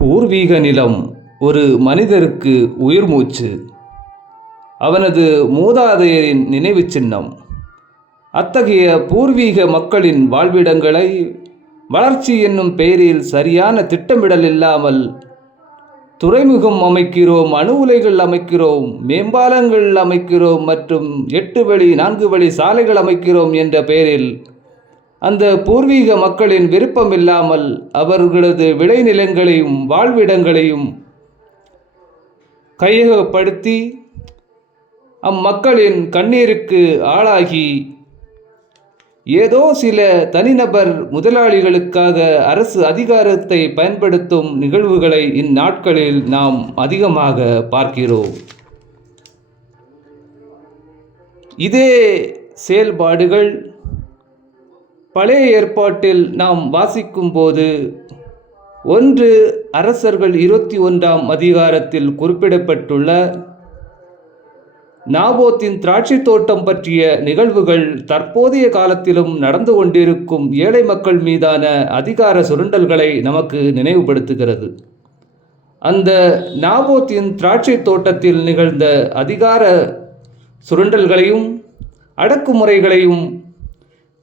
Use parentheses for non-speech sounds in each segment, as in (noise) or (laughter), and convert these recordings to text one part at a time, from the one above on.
பூர்வீக நிலம் ஒரு மனிதருக்கு உயிர் மூச்சு. அவனது மூதாதையரின் நினைவுச் சின்னம். அத்தகைய பூர்வீக மக்களின் வாழ்விடங்களை வளர்ச்சி என்னும் பெயரில் சரியான திட்டமிடல் இல்லாமல் துறைமுகம் அமைக்கிறோம் அணு உலைகள் அமைக்கிறோம் மேம்பாலங்கள் அமைக்கிறோம் மற்றும் எட்டு வழி நான்கு வழி சாலைகள் அமைக்கிறோம் என்ற பெயரில் அந்த பூர்வீக மக்களின் விருப்பம் இல்லாமல் அவர்களது விளைநிலங்களையும் வாழ்விடங்களையும் கையகப்படுத்தி அம்மக்களின் கண்ணீருக்கு ஆளாகி ஏதோ சில தனிநபர் முதலாளிகளுக்காக அரசு அதிகாரத்தை பயன்படுத்தும் நிகழ்வுகளை இந்நாட்களில் நாம் அதிகமாக பார்க்கிறோம். இதே செயல்பாடுகள் பழைய ஏற்பாட்டில் நாம் வாசிக்கும் போது ஒன்று அரசர்கள் இருபத்தி ஒன்றாம் அதிகாரத்தில் குறிப்பிடப்பட்டுள்ள நாபோத்தின் திராட்சை தோட்டம் பற்றிய நிகழ்வுகள் தற்போதைய காலத்திலும் நடந்து கொண்டிருக்கும் ஏழை மக்கள் மீதான அதிகார சுரண்டல்களை நமக்கு நினைவுபடுத்துகிறது. அந்த நாபோத்தின் திராட்சை தோட்டத்தில் நிகழ்ந்த அதிகார சுரண்டல்களையும் அடக்குமுறைகளையும்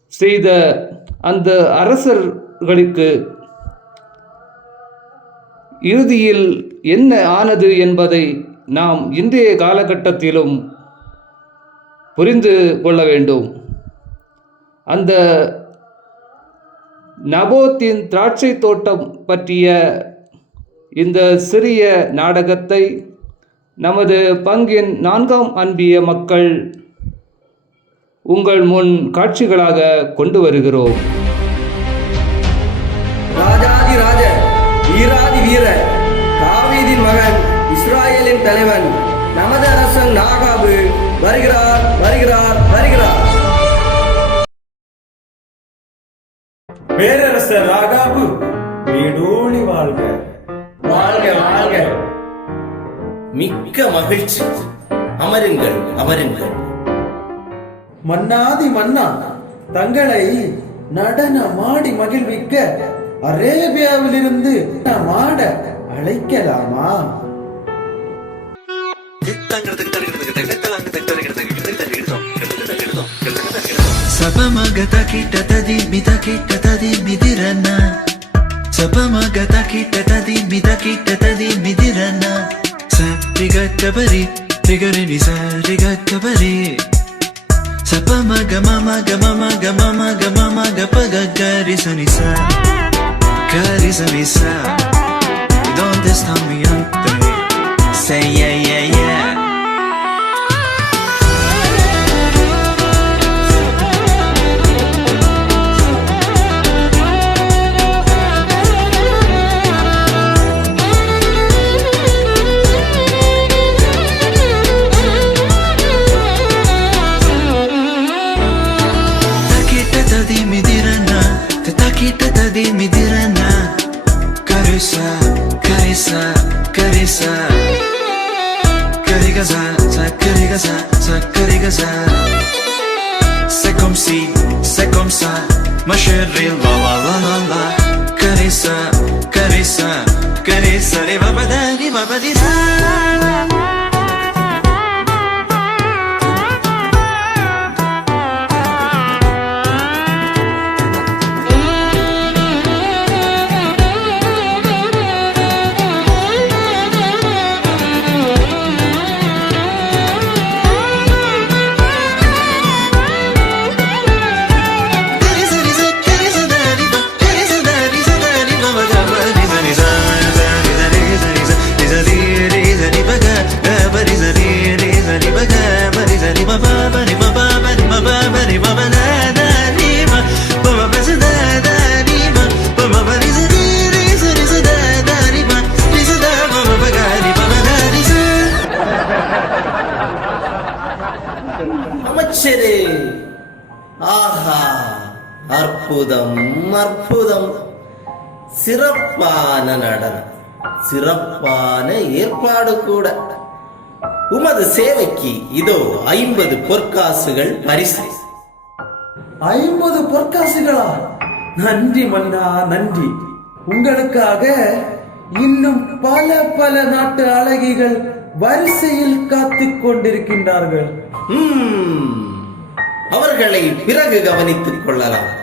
செய்த அந்த அரசர்களுக்கு இறுதியில் என்ன ஆனது என்பதை நாம் இன்றைய காலகட்டத்திலும் புரிந்து கொள்ள வேண்டும். அந்த நபோத்தின் திராட்சை தோட்டம் பற்றிய இந்த சிறிய நாடகத்தை நமது பங்கின் நான்காம் அன்பிய மக்கள் உங்கள் முன் காட்சிகளாக கொண்டு வருகிறோம். ராஜாதி ராஜ வீராதி வீர தாவீதின் மகன் இஸ்ராயலின் தலைவன் நமது அரசன் நாகாபு வருகிறார் வருகிறார் வருகிறார். பேரரசர் ராகாபு வீடோடி வாழ்க. வாழ்க வாழ்க. மிக்க மகிழ்ச்சி. அமருங்கள் அமருங்கள். மன்னாதி மன்னா தங்களை நடனமாடி மகிழ்விக்க அரேபியாவிலிருந்து இருந்து ஆட அழைக்கலாமா? சபமகத கிட்ட ததி மித கிட்ட ததி மிதிரன சபமகத கிட்ட ததி மித கிட்ட ததி மிதிரன சரிகத்தபரி திகரினி சரிகத்தபரி సప మగ మమ గమ మగ మమ గమ మగ పగ గరి సని సా గరి సని సా ¿Dónde está mi ante? Say Mama, this அமைச்சரே ஆஹா அற்புதம் அற்புதம். சிறப்பான நடனம் சிறப்பான ஏற்பாடு கூட. உமது சேவைக்கு இதோ ஐம்பது பொற்காசுகள் பரிசு. ஐம்பது பொற்காசுகளா? நன்றி மன்னா நன்றி. உங்களுக்காக இன்னும் பல பல நாட்டு அழகிகள் வரிசையில் காத்துக் கொண்டிருக்கின்றார்கள். ஹம், அவர்களை பிறகு கவனித்துக் கொள்ளலாம்.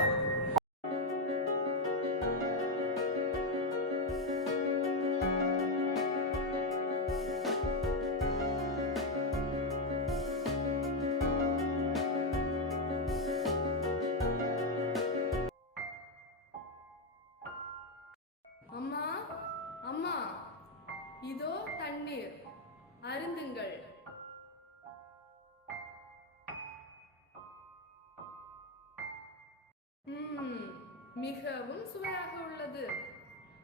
மிகவும் சுவையாக உள்ளது.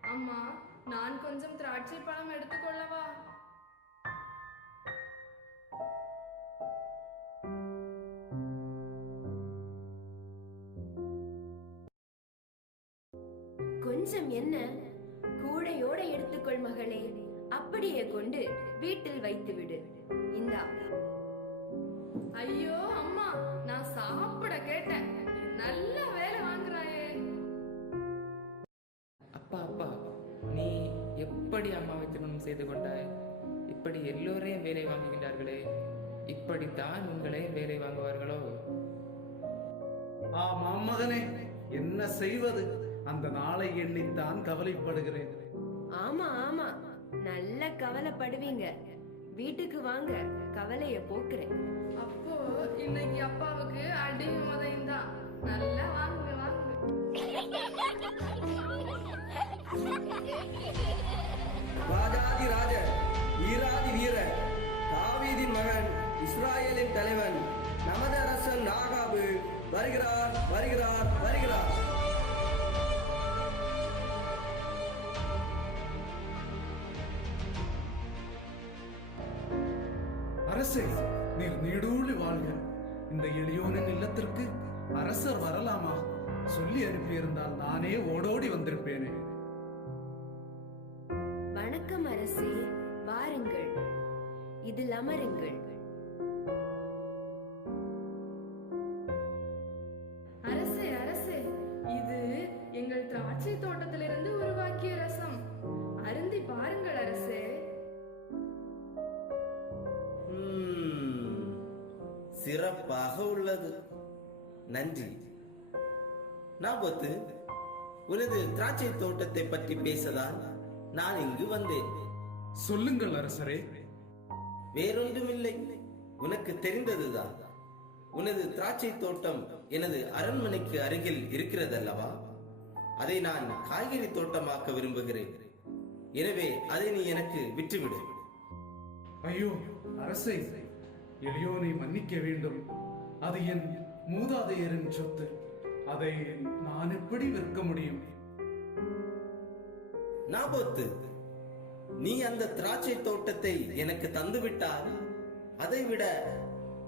அம்மா நான் கொஞ்சம் திராட்சை பழம் எடுத்துக்கொள்ளவா கொஞ்சம் என்ன? கூடையோட எடுத்துக்கொள் மகளே. அப்படியே கொண்டு வீட்டில் வைத்து விடு. இந்தா. ஐயோ அம்மா நான் சாப்பிட கேட்டேன். நல்ல எப்படி அம்மாவை திருமணம் செய்து கொண்டாய்? இப்படி எல்லோரையும் வேலை வாங்குகின்றார்களே இப்படித்தான் உங்களையும் வேலை வாங்குவார்களோ? ஆமாம் மகனே என்ன செய்வது? அந்த நாளை எண்ணித்தான் கவலைப்படுகிறேன். ஆமா ஆமா. நல்ல கவலைப்படுவீங்க. வீட்டுக்கு வாங்க கவலைய போக்குறேன். அப்போ இன்னைக்கு அப்பாவுக்கு அடி உதையும் தான் நல்லா வாங்குங்க வாங்குங்க. (laughs) ராஜாதி ராஜ ஈராதி வீர தாவீதின் மகன் இஸ்ராயேலின் தலைவன் நமது அரசன் நாகாபு. வருகிறார் வருகிறார் வருகிறார். அரசே நீர் நீடூழி வாழ்க. இந்த எளியோனின் இல்லத்திற்கு அரசர் வரலாமா? சொல்லி அனுப்பியிருந்தால் நானே ஓடோடி வந்திருப்பேனே. வணக்கம் அரசே வாருங்கள். இதில் அமருங்கள். அரசே அரசே இது எங்கள் திராட்சை தோட்டத்திலிருந்து உருவாக்கிய ரசம். அருந்தி பாருங்கள் அரசே. சிறப்பாக உள்ளது. நன்றி. நாபத்து உனது திராட்சை தோட்டத்தை பற்றி பேசதான் நான் இங்கு வந்தேன். சொல்லுங்கள் அரசரே. வேறொன்றுமில்லை. உனக்கு தெரிந்ததுதான். உனது திராட்சை தோட்டம் எனது அரண்மனைக்கு அருகில் இருக்கிறதல்லவா? அதை நான் காய்கறி தோட்டமாக்க விரும்புகிறேன். எனவே அதை நீ எனக்கு விற்றுவிடு. ஐயோ அரசே எளியோனை மன்னிக்க வேண்டும். அது என் மூதாதையரின் சொத்து. அதை நான் எப்படி விற்க முடியும்? நாபோத்து நீ அந்த திராட்சை தோட்டத்தை எனக்கு தந்துவிட்டால் அதைவிட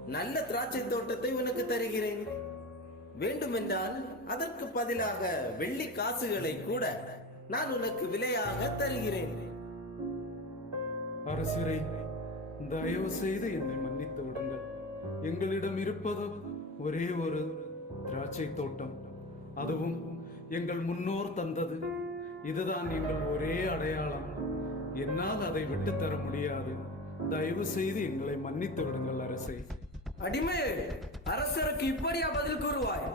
நல்ல திராட்சை தோட்டத்தை உனக்கு தருகிறேன். வேண்டுமென்றால் அதற்கு பதிலாக வெள்ளி காசுகளை கூட நான் உனக்கு விலையாக தருகிறேன். அரசரை தயவு செய்து என்னை மன்னித்து விடுங்கள். எங்களிடம் இருப்பது ஒரே ஒரு திராட்சை தோட்டம். அதுவும் எங்கள் முன்னோர் தந்தது. இதுதான் எங்கள் ஒரே அடையாளம். என்னால் அதை விட்டு தர முடியாது. தயவு செய்து எங்களை மன்னித்து விடுங்கள் அரசே. அடிமையே அரசருக்கு இப்படியா பதில் கூறுவாய்?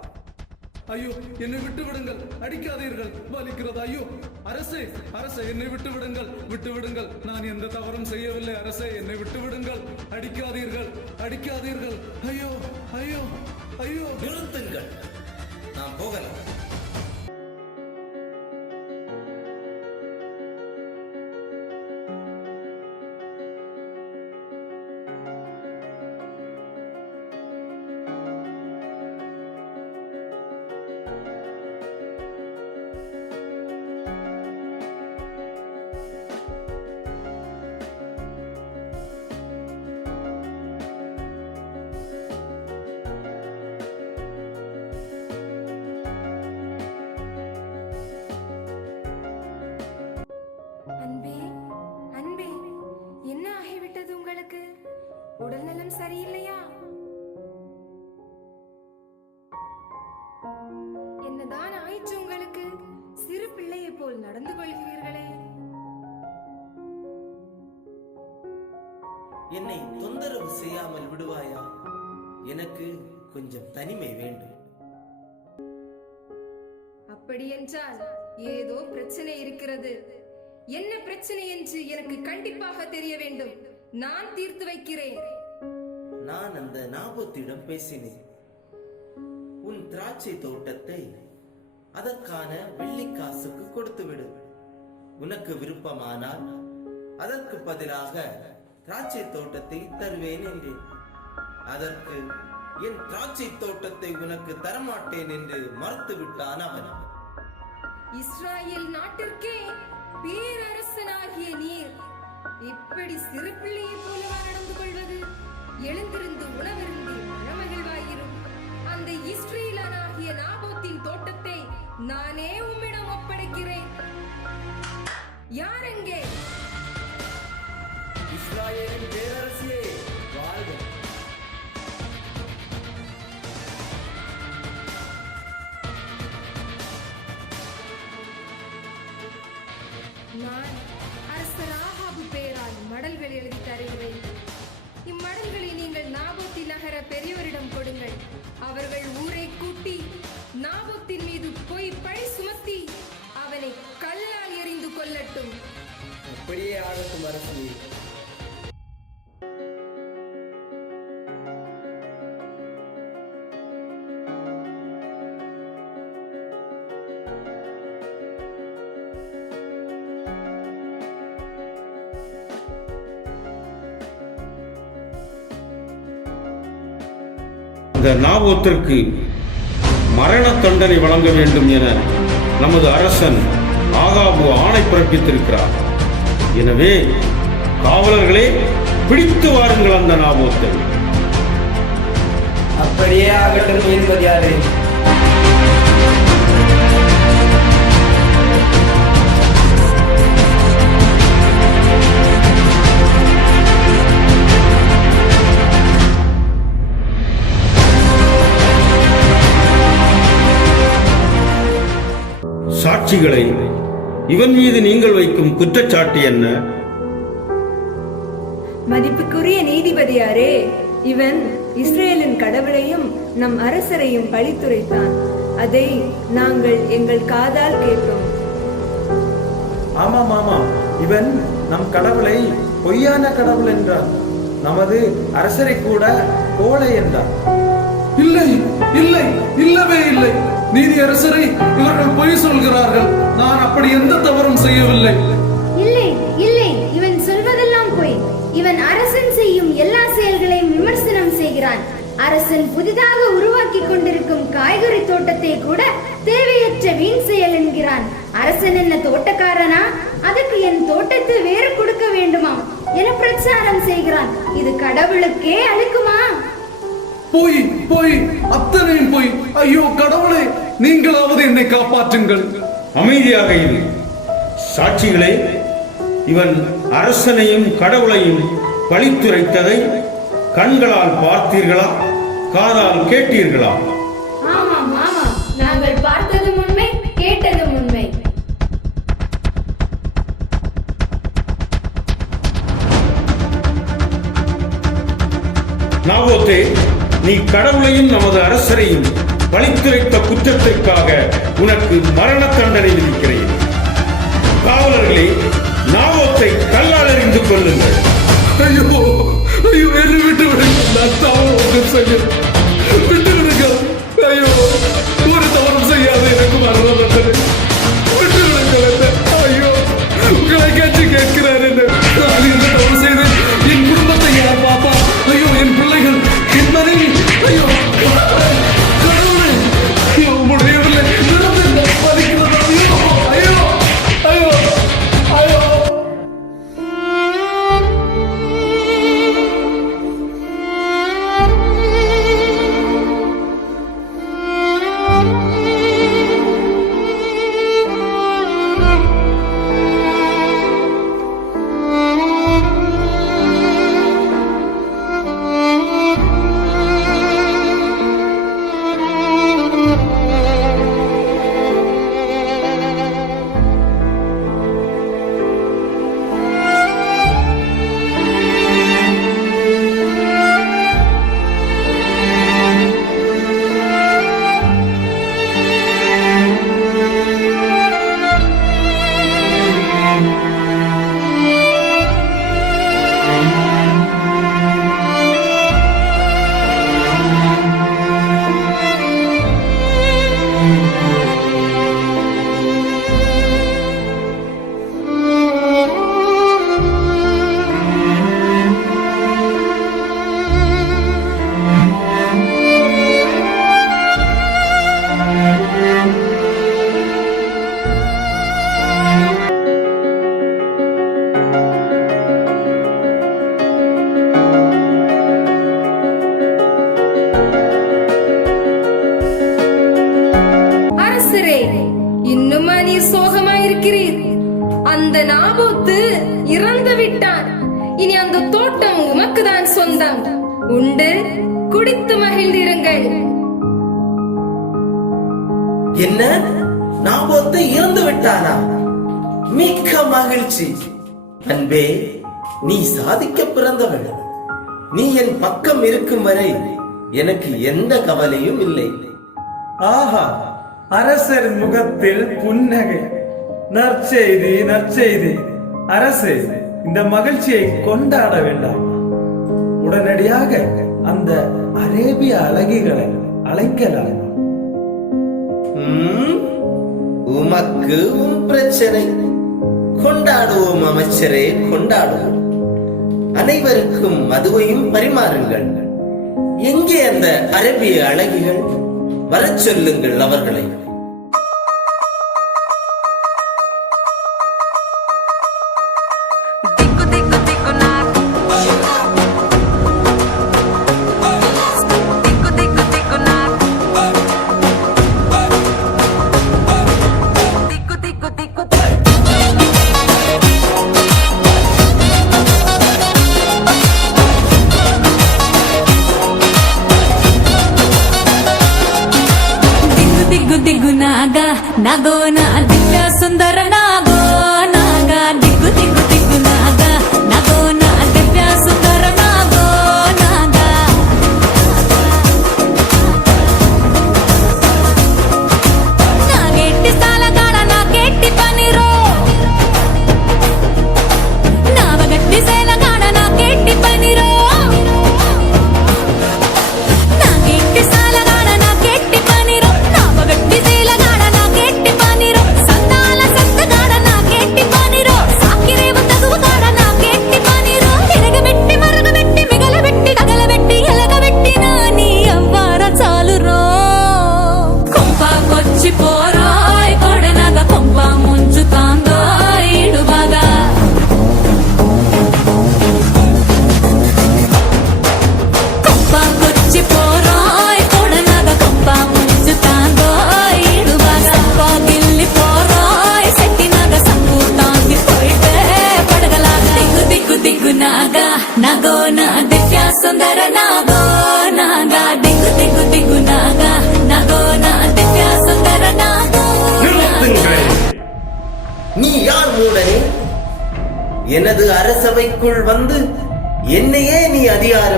ஐயோ என்னை விட்டு விடுங்கள். அடிக்காதீர்கள். வலிக்கிறது ஐயோ அரசே அரசே என்னை விட்டு விடுங்கள். விட்டு விடுங்கள். நான் எந்த தவறும் செய்யவில்லை அரசே. என்னை விட்டு விடுங்கள். அடிக்காதீர்கள். அடிக்காதீர்கள். ஐயோ ஐயோ ஐயோ. நிறுத்துங்கள். நாம் போகலாம். என்னதான் ஆயிற்று உங்களுக்கு? சிறு பிள்ளையை போல் நடந்து கொள்கிறீர்களே. என்னை தொந்தரவு செய்யாமல் விடுவாயா? எனக்கு கொஞ்சம் தனிமை வேண்டும். அப்படியென்றால் ஏதோ பிரச்சனை இருக்கிறது. என்ன பிரச்சனை என்று எனக்கு கண்டிப்பாக தெரிய வேண்டும். நான் தீர்த்து வைக்கிறேன். நான் அந்த நாபத்திடம் பேசினேன். திராட்சை தோட்டத்தை அதற்கான வெள்ளிக்காசுக்கு கொடுத்து விடு உனக்கு விருப்பமானால் அதற்கு பதிலாக திராட்சை தோட்டத்தை தருவேன் என்றேன். அதற்கு என் திராட்சை தோட்டத்தை உனக்கு தரமாட்டேன் என்று மறுத்து விட்டான் அவன். இஸ்ராயேல் நாட்டிற்கே பேரரசனாகிய நீர் இப்படி சிறு பிள்ளையை போலவா நடந்து கொள்வது? எழுந்திருந்து உணவருந்தி மனமகிழ்வாயிரு. அந்த இஸ்ரேலனாகிய நாபோத்தின் தோட்டத்தை நானே உம்மிடம் ஒப்படைக்கிறேன். யார் எங்கே இஸ்ராயேலின் பேரரசியே தரிசனம் கொடுங்கள். அவர்கள் ஊரை கூட்டி நாபத்தின் மீது பொய் பழி சுமத்தி அவனை கல்லால் எறிந்து கொள்ளட்டும் அப்படியே ஆகட்டும் அரசு. நாபோத்திற்கு மரண தண்டனை வழங்க வேண்டும் என நமது அரசன் ஆகாபு ஆணை பிறப்பித்திருக்கிறார். எனவே காவலர்களே பிடித்து வாருங்கள் அந்த நாபோத்தை அப்படியே ஆகட்டும் நீதிபதியாரே சாட்சிகளை இவன் மீது நீங்கள் வைக்கும் குற்றச்சாட்டு என்ன? மதிப்புக்குரிய நீதிபதியாரே இவன் இஸ்ரேலின் கடவுளையும் நம் அரசரையும் பழித்துரைத்தான். அதை நாங்கள் எங்கள் காதால் கேட்டோம். ஆமாம் ஆமாம். இவன் நம் கடவுளை பொய்யான கடவுள் என்றார் நமது அரசரை கூட கோழை என்றார் இல்லை இல்லை இல்லவே இல்லை. நீதியரசரை இவர்கள் பொய் சொல்கிறார்கள். நான் அப்படி எந்த தவறும் செய்யவில்லை. இல்லை இல்லை. இவன் சொல்வதெல்லாம் பொய். இவன் அரசன் செய்யும் எல்லா செயல்களையும் விமர்சனம் செய்கிறான். அரசன் புதிதாக உருவாக்கி கொண்டிருக்கும் காய்கறி தோட்டத்தை கூட தேவையற்ற வீண் செயல் என்கிறான். அரசன் என்ன தோட்டக்காரனா? அதுக்கு என் தோட்டத்தை வேறு கொடுக்க வேண்டுமாம் என பிரச்சாரம் செய்கிறான். இது கடவுளுக்கே அழுக்குமா பொய் பொய் அத்தனையும் பொய். ஐயோ கடவுளே நீங்களாவது என்னை காப்பாற்றுங்கள். அமைதியாக இரு. சாட்சிகளே இவன் அரசனையும் கடவுளையும் பழித்துரைத்ததை கண்களால் பார்த்தீர்களா? காதால் கேட்டீர்களா? நீ கடவுளையும் நமது அரசரையும் பழித்துரைத்த குற்றத்திற்காக உனக்கு மரண தண்டனை விதிக்கிறேன். காவலர்களே நாவத்தை கல்லால் அறிந்து கொள்ளுங்கள் ஐயோ ஐயோ என்று விட்டு விடுங்கள். நான் செய்ய விட்டு விடுங்கள். ஐயோ. அந்த நாபோத்து இறந்து விட்டான். இனி அந்த தோட்டம் உமக்குதான் சொந்தம். உண்டு குடித்து மகிழ்ந்திருங்கள். என்ன? நாபோத்து இறந்து விட்டானா? மிக்க மகிழ்ச்சி. அன்பே நீ சாதிக்க பிறந்தவள். நீ என் பக்கம் இருக்கும் வரை எனக்கு எந்த கவலையும் இல்லை. ஆஹா. அரசர் முகத்தில் புன்னகை. நற்செய்தி நற்செய்தி. அரசு இந்த மகிழ்ச்சியை கொண்டாட வேண்டாம். உடனடியாக அந்த அரேபிய அழகிகளை அழைக்கலாம். உமக்கு உன் பிரச்சனை. கொண்டாடுவோம் அமைச்சரே கொண்டாடுவோம். அனைவருக்கும் மதுவையும் பரிமாறுங்கள். எங்கே அந்த அரபிய அழகிகள்? வரச் சொல்லுங்கள் அவர்களை. നഗോന അധിക സുന്ദരനാഗോ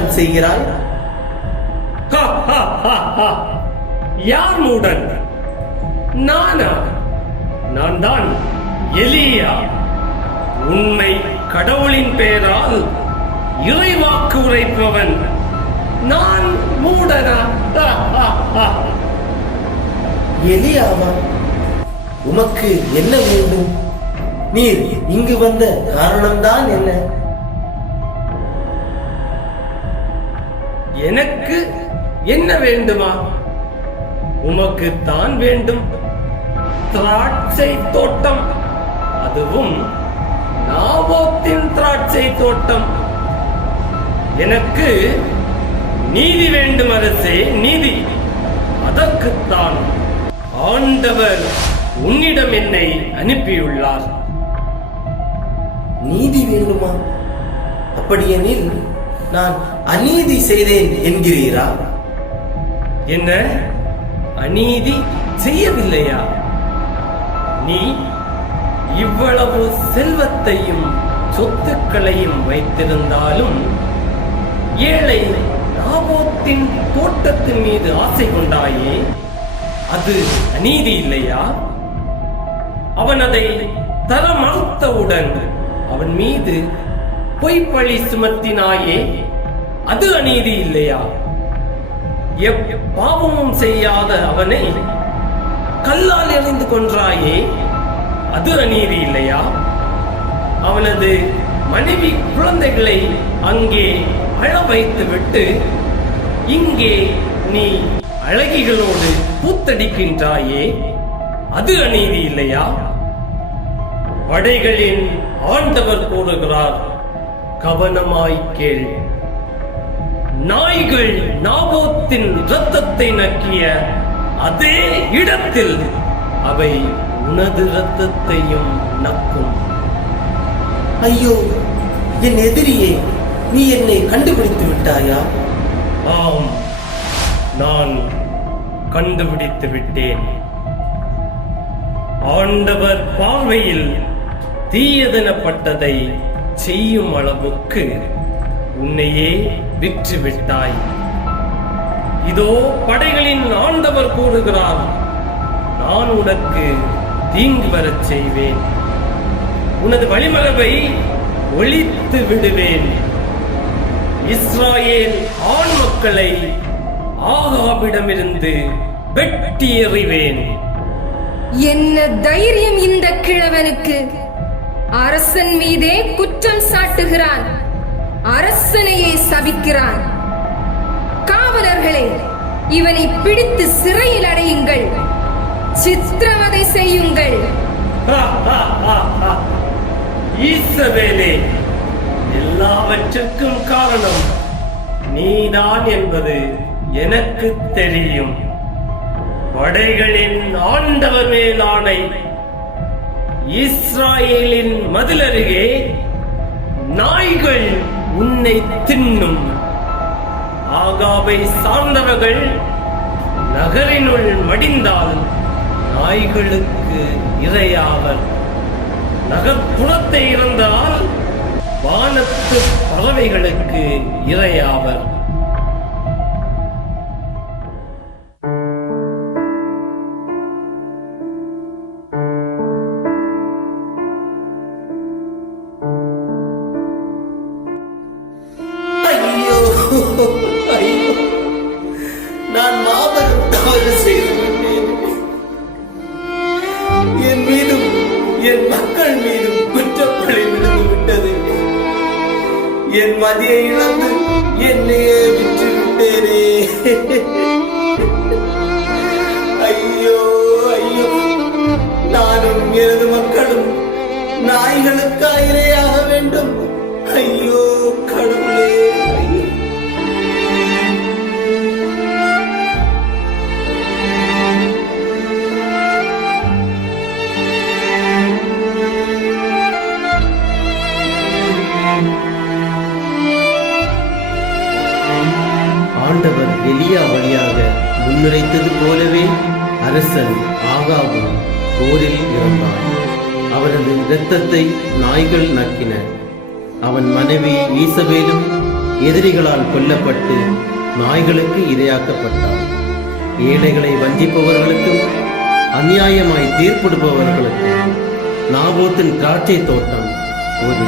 அதிகாரம் செய்கிறாய். யார் மூடன்? நானா? நான் தான் எலியா. உண்மை கடவுளின் பெயரால் இறைவாக்கு உரைப்பவன். நான் மூடனா. எலியாவா? உமக்கு என்ன வேண்டும்? நீர் இங்கு வந்த காரணம்தான் என்ன? எனக்கு என்ன வேண்டுமா? உமக்கு தான் வேண்டும் திராட்சை தோட்டம். அதுவும் நாபோத்தின் திராட்சை தோட்டம். எனக்கு நீதி வேண்டும் அரசே நீதி. அதற்குத்தான் ஆண்டவர் உன்னிடம் என்னை அனுப்பியுள்ளார். நீதி வேண்டுமா? அப்படியெனில் நான் அநீதி செய்தேன் என்கிறீரா? என்ன? அநீதி செய்யவில்லையா? நீ இவ்வளவு செல்வத்தையும் சொத்துக்களையும் வைத்திருந்தாலும் ஏழை ராபோத்தின் தோட்டத்தின் மீது ஆசை கொண்டாயே அது அநீதி இல்லையா? அவன் அதை தர மறுத்தவுடன் அவன் மீது பொய்ப்பழி சுமத்தினாயே அது அநீதி இல்லையா? எப் பாவமும் செய்யாத அவனை கல்லால் எறிந்து கொன்றாயே அது அநீதி இல்லையா? அவனது மனைவி குழந்தைகளை அங்கே அழ வைத்து விட்டு இங்கே நீ அழகிகளோடு பூத்தடிக்கின்றாயே அது அநீதி இல்லையா? படைகளின் ஆண்டவர் கூறுகிறார் கவனமாய் கேள். நாய்கள் நாபோத்தின் இரத்தத்தை நக்கிய அதே இடத்தில் அவை உனது இரத்தத்தையும் நக்கும். ஐயோ என் எதிரியே நீ என்னை கண்டுபிடித்து விட்டாயா? ஆம் நான் கண்டுபிடித்து விட்டேன். ஆண்டவர் பார்வையில் தீயதெனப்பட்டதை செய்யும் அளவுக்கு உன்னையே விற்று விட்டாய் இதோ படைகளின் ஆண்டவர் கூறுகிறார் நான் உனக்கு தீங்கு வரச் செய்வேன். உனது வழிமரபை ஒழித்து விடுவேன். இஸ்ராயேல் ஆண் மக்களை ஆகாவிடமிருந்து வெட்டி எறிவேன் என்ன தைரியம் இந்த கிழவனுக்கு? அரசன் மீதே குற்றம் சாட்டுகிறான். அரசனையே சபிக்கிறான். காவலர்களே இவனை பிடித்து சிறையில் அடையுங்கள். சித்திரவதை செய்யுங்கள். ஈசவேலே எல்லாவற்றுக்கும் காரணம் நீதான் என்பது எனக்கு தெரியும். படைகளின் ஆண்டவர் மேலானை இஸ்ராயேலின் மதிலருகே நாய்கள் உன்னை தின்னும். ஆகாவை சார்ந்தவர்கள் நகரினுள் மடிந்தால் நாய்களுக்கு இரையாவர். நகர்ப்புறத்தை இருந்தால் வானத்து பறவைகளுக்கு இரையாவர். ஆண்டவர் எலியா வழியாக முன்னுரைத்தது போலவே அரசன் ஆகாவும் போரில் இறந்தான். அவரது இரத்தத்தை நாய்கள் நக்கின. அவன் மனைவி ஈசபேலும் எதிரிகளால் கொல்லப்பட்டு நாய்களுக்கு இரையாக்கப்பட்டான். ஏழைகளை வஞ்சிப்பவர்களுக்கும் அநியாயமாய் தீர்ப்பிடுபவர்களுக்கும் நாபோத்தின் திராட்சை தோட்டம் ஒரு